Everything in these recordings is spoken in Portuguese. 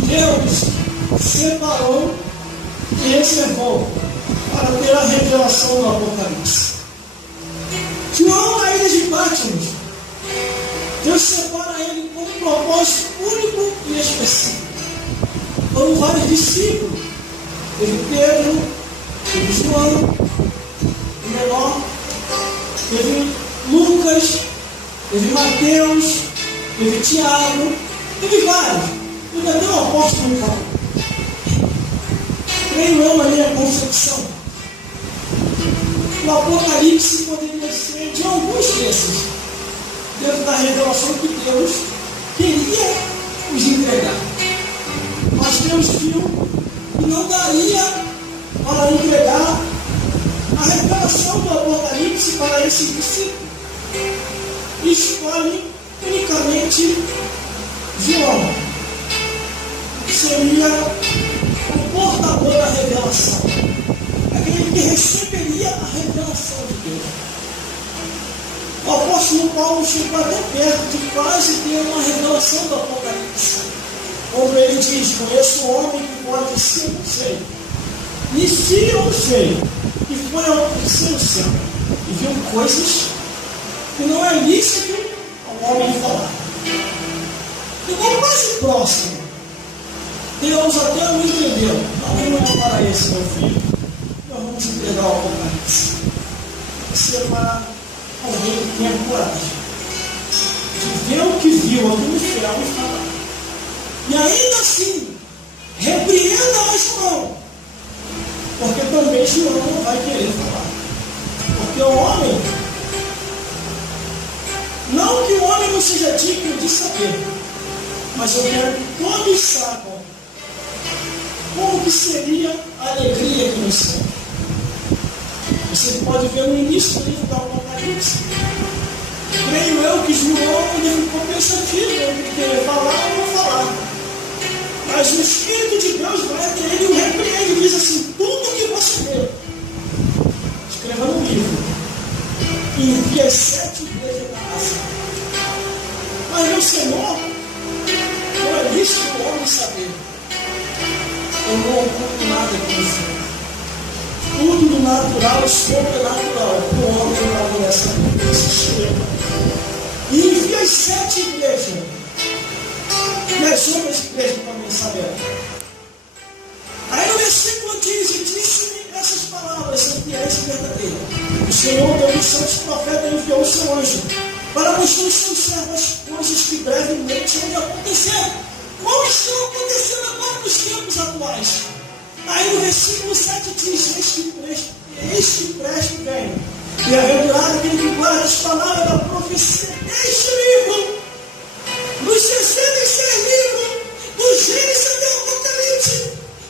que Deus separou e reservou para ter a revelação do Apocalipse. João, na ilha de Patmos, Deus separa ele com um propósito único e específico. Foram vários discípulos. Teve Pedro, teve João, o menor, teve Lucas, teve Mateus, teve Tiago, teve vários. Teve até o apóstolo Paulo. Creio eu na minha concepção. O Apocalipse poderia ser de alguns desses, dentro da revelação que Deus queria os entregar. Mas Deus viu que não daria para entregar a revelação do Apocalipse para esse discípulo. Escolhe unicamente João, que seria o portador da revelação, aquele que receberia a revelação de Deus. O apóstolo Paulo chegou até perto de quase ter uma revelação do Apocalipse, quando ele diz: conheço um homem que pode ser um sei, e se eu sei, que foi ao terceiro céu, e viu coisas que não é lícito ao homem falar. Ficou quase próximo. Deus até não entendeu. Não é para esse, meu filho. Nós vamos entregar o Apocalipse. Isso é para alguém que tenha coragem de ver o que viu aqui no céu e falar. E ainda assim, repreenda a João, porque também João não vai querer falar. Porque o homem, não que o homem não seja digno de saber, mas eu quero que todos saibam como que seria a alegria aqui no céu. Você pode ver no início do livro do Apocalipse. Creio eu que João ele ficou pensativo em querer falar ou não falar. Mas o Espírito de Deus vai até ele e o repreende e diz assim: tudo que você vê, escreva no livro, e envie as 7 igrejas da Ásia. Mas meu Senhor, não é isso que o homem saber. Eu não oculto nada com você. Tudo do natural e sobrenatural. O homem não vai saber. E envia as 7 igrejas. E as outras igrejas também saberão. Aí no versículo 15, disse-me essas palavras, são fiéis e verdadeiras. O Senhor, Deus dos santos profetas, enviou o seu anjo para mostrar aos seus servos as coisas que brevemente vão acontecer. Como estão acontecendo agora nos tempos atuais? Aí no versículo 7 diz: este presto vem. Bem-aventurado aquele que guarda as palavras da profecia deste livro. Nos 66 livros, do Gênesis até o Apocalipse,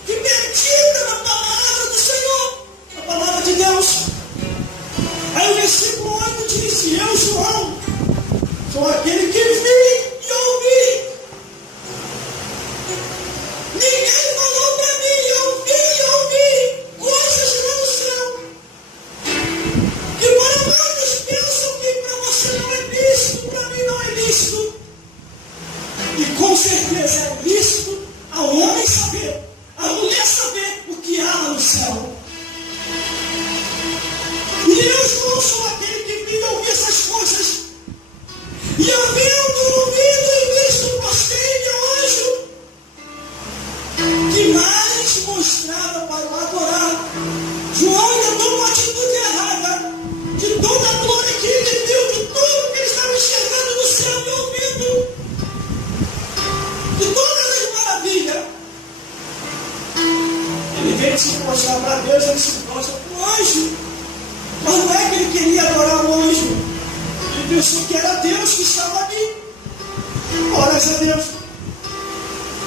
que medita na palavra do Senhor, a palavra de Deus. Aí o versículo 8 diz: eu, João, sou aquele que vi e ouvi. Ninguém falou para mim, eu vi e ouvi coisas lá no céu. Que para muitos pensam que para você não é lícito, para mim não é lícito. E com certeza é lícito ao homem saber, a mulher saber o que há lá no céu. E eu, João, sou aquele que vi e ouvi essas coisas. E havendo ouvido e visto, postei-me ao anjo que mais mostrava para o adorar. João ainda tomou uma atitude errada de toda a glória que ele viu, de tudo que ele estava enxergando no céu e ouvindo, de todas as maravilhas. Ele veio se mostrar para Deus, ele se mostra para o anjo. Mas não é que ele queria adorar o anjo, ele pensou que era Deus que estava ali. Glórias a Deus.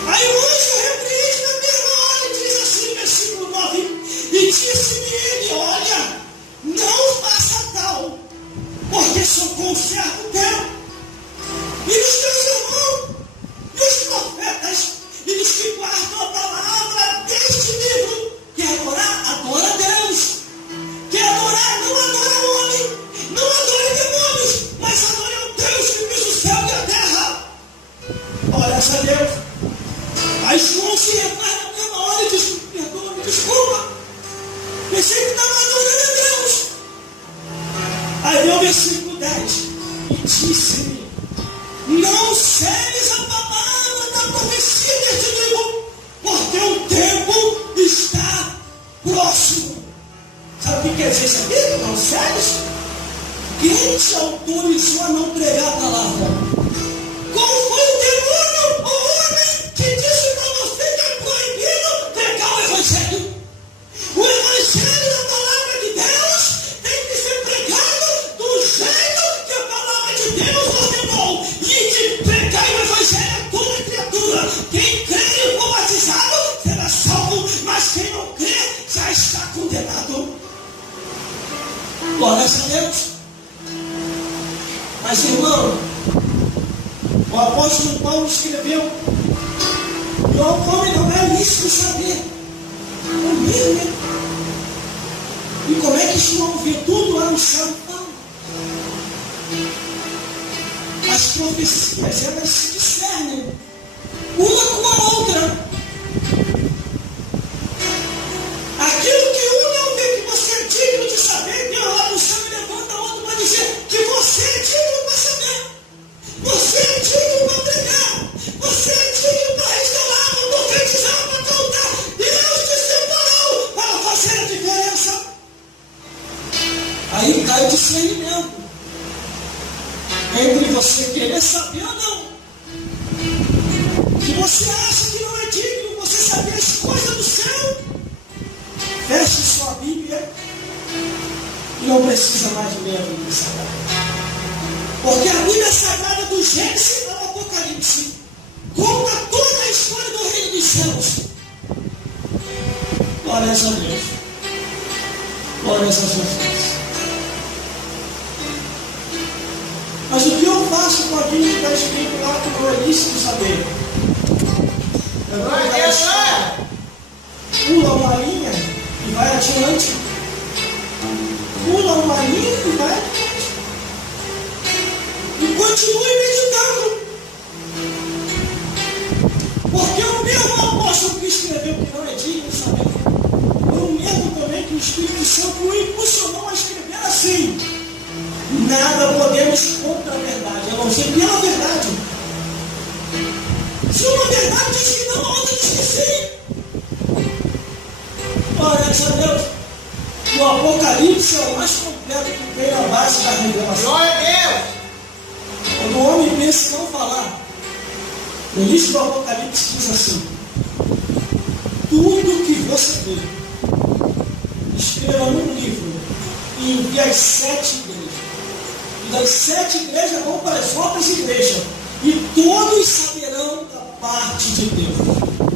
Aí o anjo repreende na mesma hora e diz assim, versículo 9: e disse-me ele: olha, não faça tal, porque sou conservo teu, e dos teus irmãos, e os profetas, e dos que guardam a palavra deste livro. Quer adorar? Adora a Deus. Quer adorar? Não adora o homem, não adore demônios, mas adore ao Deus que fez o céu e a terra. Olha, Aí João se repara na mesma hora e diz: perdoa-me, desculpa. Pensei que estava adorando a Deus. Aí vem o versículo 10. E disse-me: não segues a palavra da profecia deste livro, porque o tempo está próximo. Sabe o que quer dizer isso aqui? Não segues? Quem te autorizou a não pregar a palavra? Qual foi o demônio, o homem, que disse para você que é proibido pregar o Evangelho? O Evangelho da palavra de Deus tem que ser pregado do jeito que a palavra de Deus ordenou. E de pregar o Evangelho a toda criatura. Quem crê e for batizado será salvo, mas quem não crê já está condenado. Glória a Deus. Mas, irmão, o apóstolo Paulo escreveu: e ao homem não é lícito saber o mínimo. E como é que João vê tudo lá no céu? As profecias, elas se discernem uma com a outra. Aquilo que um não vê que você é digno de saber, Deus lá no céu e levanta a outra para dizer que você é digno para saber. Você é digno para pregar. Você é digno para restaurar, para profetizar, para cantar. Deus te separou para fazer a diferença. Aí cai o discernimento entre você querer saber ou não. Que você acha que não é digno, você saber as coisas do céu. Feche sua Bíblia e não precisa mais ler a Bíblia Sagrada. Porque a Bíblia Sagrada do Gênesis ao Apocalipse conta toda a história do reino dos céus. Glórias a Deus. Glórias a Jesus. Mas o que eu faço com aquilo que está escrito lá que não é lícito saber? Pula uma linha e vai adiante. Pula uma linha e vai adiante. E continue meditando. Porque o mesmo apóstolo que escreveu que não é digno de saber, foi o mesmo também que o Espírito Santo o impulsionou a escrever assim: nada podemos contra a verdade, a não ser pela verdade. Se uma verdade diz que não, a outra diz que sim. Glórias a Deus. O Apocalipse é o mais completo que vem na base da revelação. Glória a Deus. Quando o homem pensa em não falar, no início do Apocalipse diz assim: tudo que você vê, escreva num livro e envie às 7 igrejas. E das 7 igrejas vão para as outras igrejas. E todos saberão da parte de Deus.